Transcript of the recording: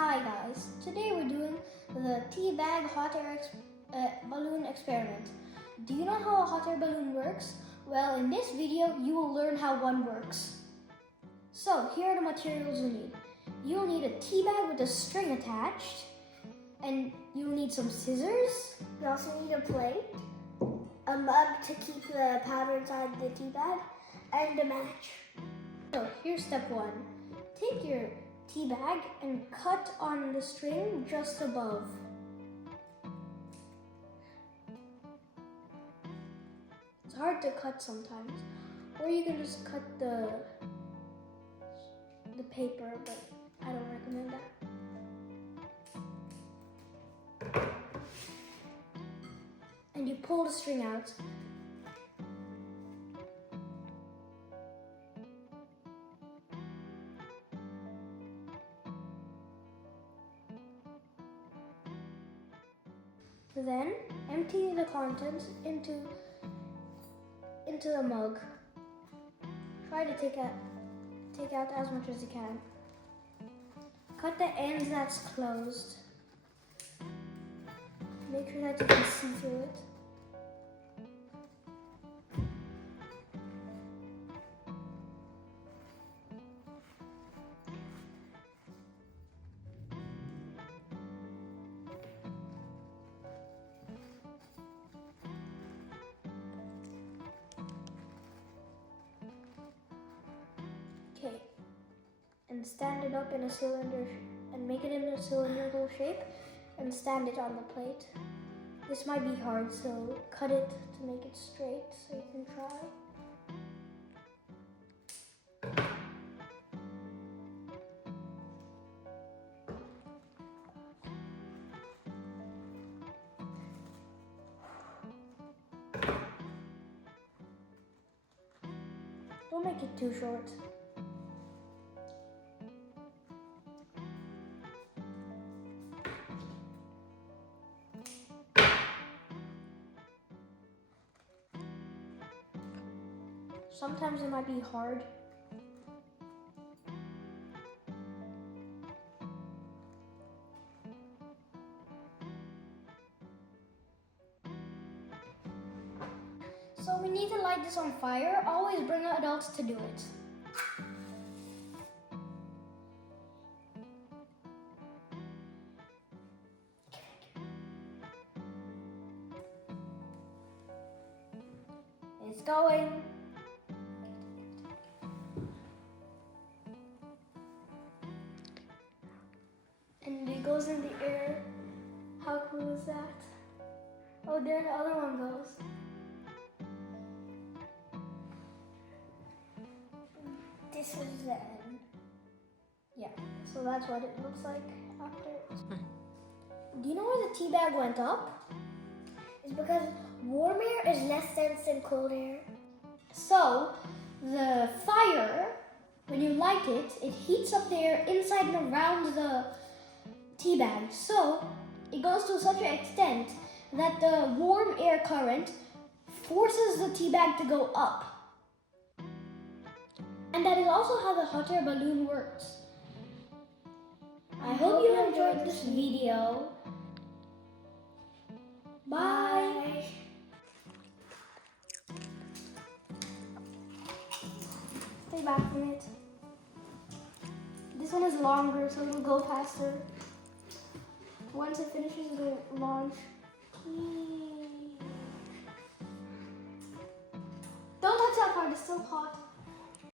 Hi guys, today we're doing the tea bag hot air balloon experiment. Do you know how a hot air balloon works? Well, in this video you will learn how one works. So here are the materials you need. You'll need a tea bag with a string attached, and you'll need some scissors. You also need a plate, a mug to keep the powder inside the tea bag, and a match. So here's step one. Take your tea bag and cut on the string just above. It's hard to cut sometimes, or you can just cut the paper, but I don't recommend that. And you pull the string out. Then empty the contents into the mug. Try to take out as much as you can. Cut the ends that's closed. Make sure that you can see through it. Okay, and stand it up in a cylinder and make it in a cylindrical shape and stand it on the plate. This might be hard, so cut it to make it straight so you can try. Don't make it too short. Sometimes it might be hard. So we need to light this on fire. Always bring adults to do it. It's going. And it goes in the air. How cool is that? Oh, there the other one goes. This is the end. Yeah, so that's what it looks like after. Do you know why the tea bag went up? It's because warm air is less dense than cold air. So the fire, when you light it, it heats up the air inside and around the tea bag. So it goes to such an extent that the warm air current forces the tea bag to go up. And that is also how the hot air balloon works. I hope you enjoyed this video. Bye. Stay back from it. This one is longer, so it'll go faster. Once it finishes, it'll launch. Don't touch that part, it's still hot.